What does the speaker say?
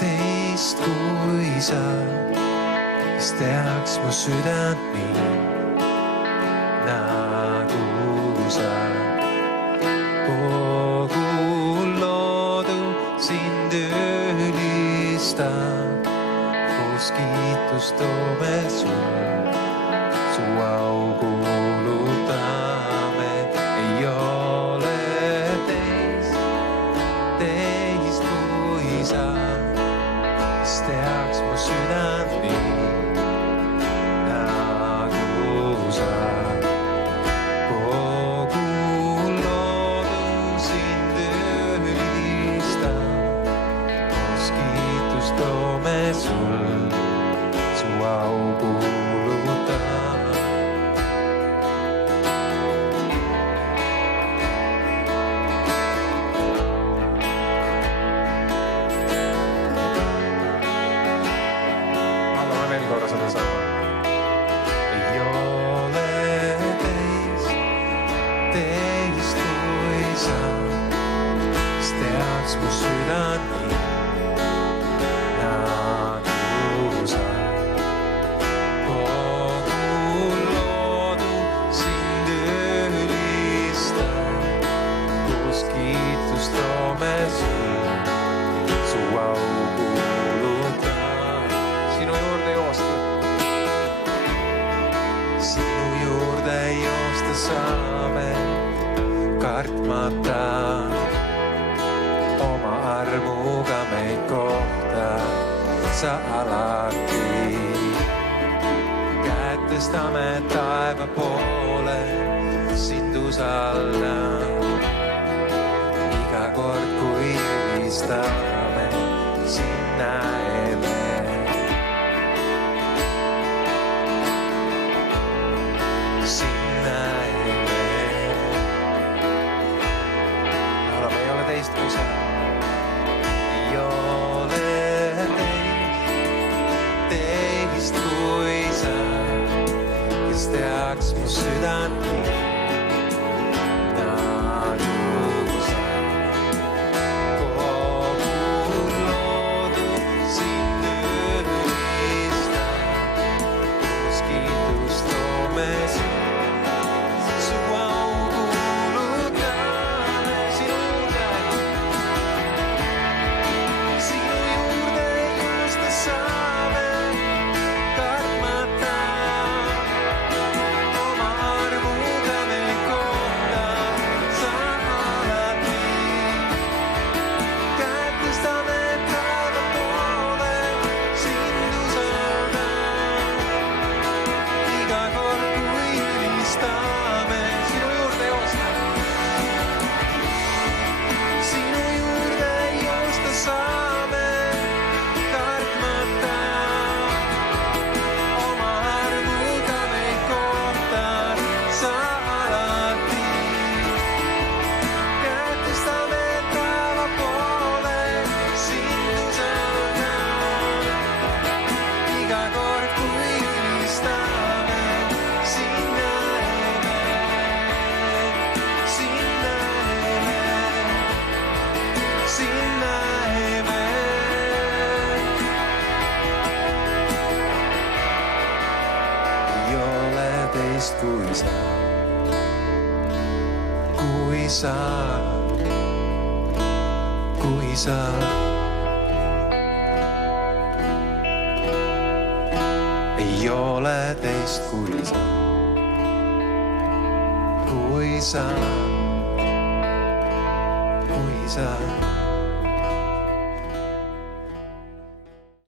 teist kui sa, kes teaks mu südant nii nagu sa. Kogu loodu sind ülistab, koos kiitust toome sul, su au kuulutame. Ei ole teist kui sa, kes teaks mu südant nii nagu sa. Sul, su au kuulutaan. Laulame veel korra seda sama. Ei ole teist kui sa, kes teaks mu südant nii nagu sa. Kogu loodu sind ülistab, koos kiitust toome sul, su au kuulutaan. Sinu juurde joosta, sinu juurde joosta saame, kartmata oma armuga meid kohta sa alati. Käed tõstame taeva poole, sind usaldan. Iga kord kui ülistame, sind näeme. Sind näeme. Laulame, ei ole teist kui sa. Ei ole teist kui sa, kes teaks mu südant nii nagu sa. Kogu loodu sind ülistab, koos kiitust toome sul, su au kuulutame. Sinu juurde joosta saame, kartmata oma armuga meid kohta sa alati. Käed tõstame taeva poole, sind usaldan. Iga kord kui ülistame, sinu juurde joosta. Sinu juurde joosta saame, kartmata oma armuga meid kohta sa alati. Käed tõstame taeva poole, sind usaldan. Iga kord kui ülistame, sind näeme, sind näeme, sind näeme. Ei ole teist kui sa, kui sa, kui sa. Ei ole teist kui sa, kui sa, kui sa.